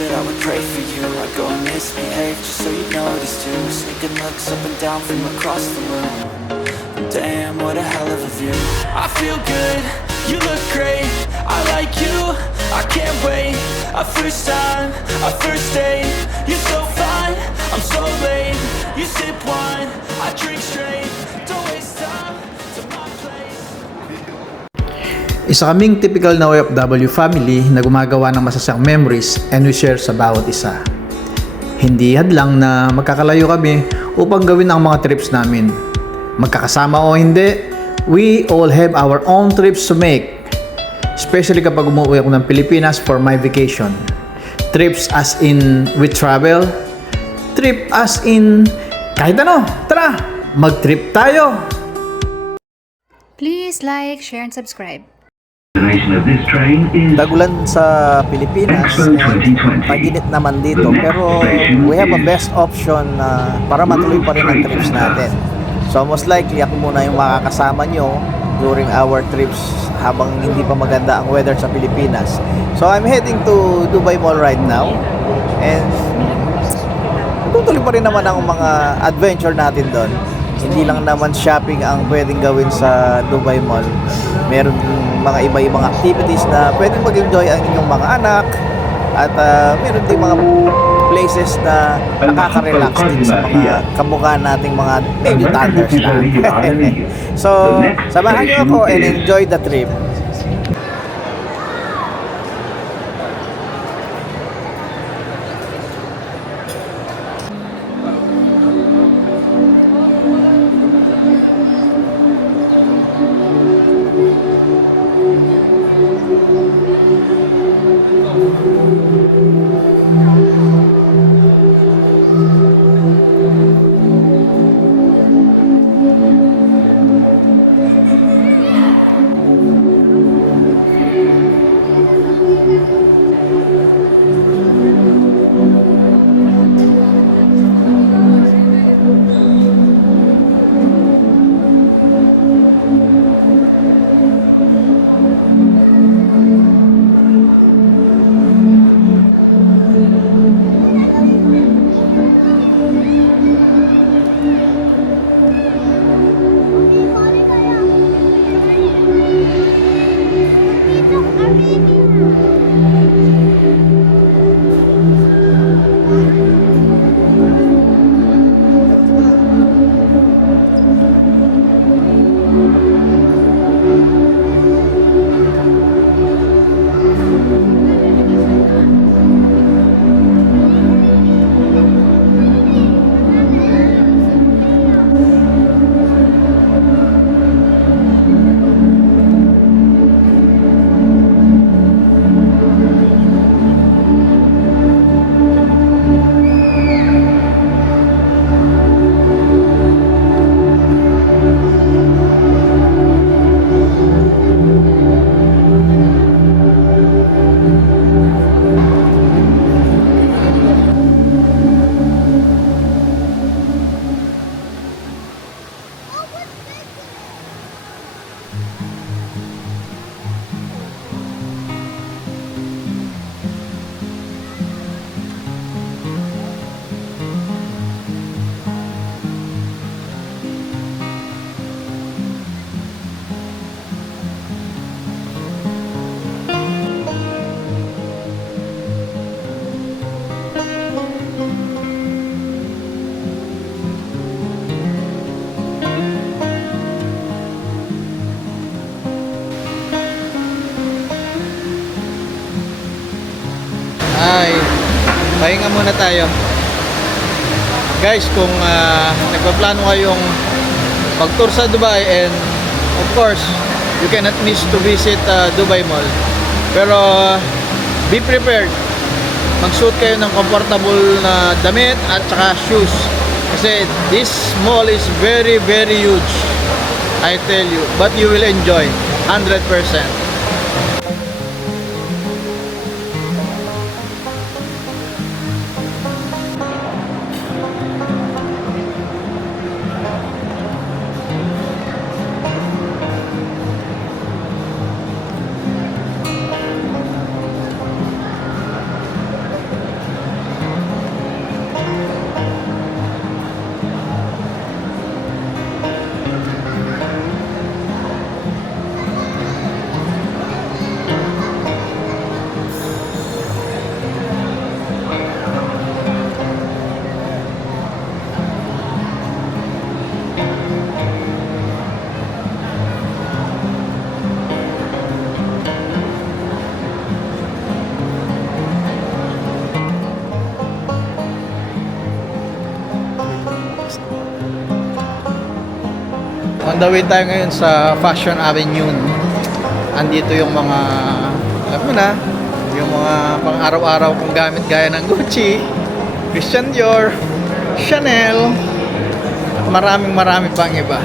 it, I would pray for you. I'd go and misbehave just so you notice too. Sneaking looks up and down from across the room. Damn, what a hell of a view. I feel good, you look great, I like you, I can't wait. A first time, a first date. You're so fine, I'm so late. You sip wine, I drink straight. Don't waste time to my place. Isa kaming typical na OFW family na gumagawa ng masasayang memories and we share sa bawat isa. Hindi hadlang na magkakalayo kami upang gawin ang mga trips namin. Magkakasama o hindi, we all have our own trips to make. Especially kapag umuwi ako ng Pilipinas for my vacation. Trips as in we travel. Trip as in kahit ano, tara, mag-trip tayo! Please like, share, and subscribe. Destination of this train is Tagulan sa Pilipinas, Expo 2020. paginit naman dito, pero we have a best option para matuloy pa rin ang trips natin. So most likely ako muna yung makakasama nyo during our trips habang hindi pa maganda ang weather sa Pilipinas. So I'm heading to Dubai Mall right now and tutuloy pa rin naman ang mga adventure natin doon. Hindi lang naman shopping ang pwedeng gawin sa Dubai Mall. Meron mga iba-ibang activities na pwedeng mag-enjoy ang inyong mga anak at meron din mga places na nakaka-relax din sa mga kamukha nating mga medyo thunders lang. So, samahan niyo ako and enjoy the trip. Ay, pahinga muna tayo. Guys, kung nagpaplano kayong pag-tour sa Dubai, and of course, you cannot miss to visit Dubai Mall. Pero be prepared. Magsuot kayo ng comfortable na damit at saka shoes. Kasi this mall is very very huge. I tell you, but you will enjoy 100%. On the way tayo ngayon sa Fashion Avenue. Andito yung mga, alam mo na, yung mga pang araw-araw kong gamit gaya ng Gucci, Christian Dior, Chanel, at maraming pang iba.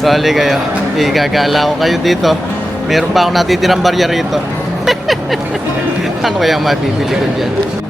So, hali kayo. Igagala ko kayo dito. Meron pa akong natitirang barya rito. Ano kaya ang mabibili ko dyan?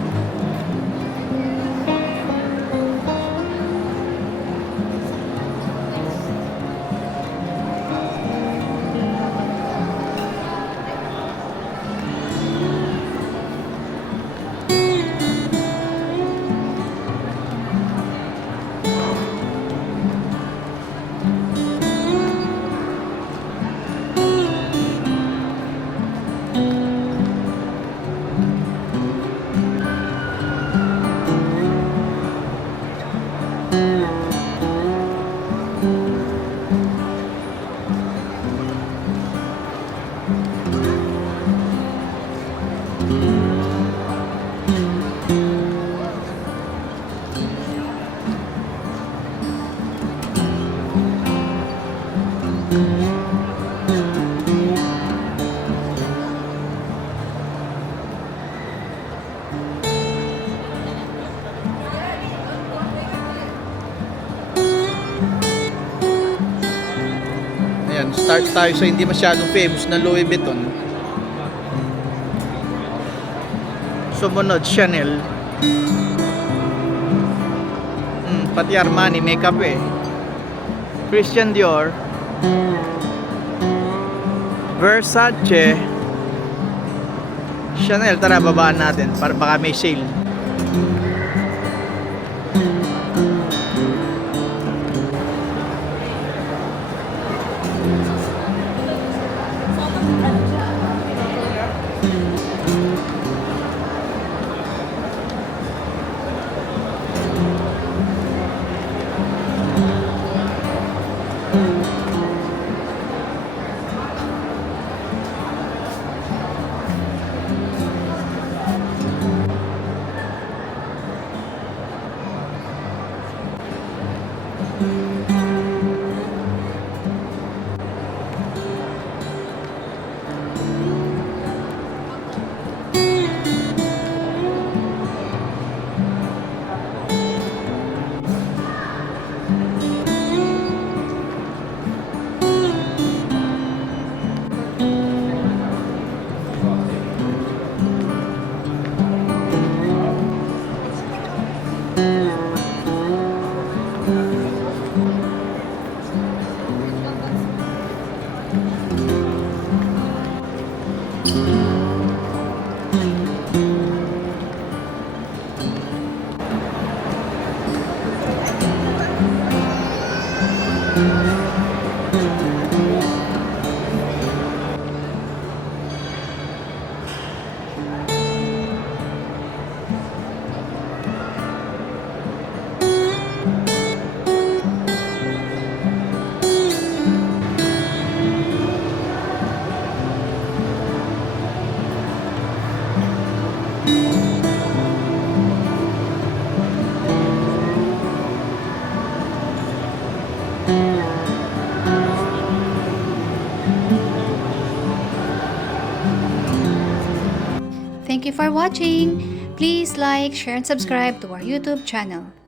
Ayan, start tayo sa hindi masyadong famous na Louis Vuitton. Sumunod, Chanel. Pati Armani, makeup eh. Christian Dior. Versace. Chanel, tara babaan natin para baka may sale. Thank you for watching. Please like, share, and subscribe to our YouTube channel.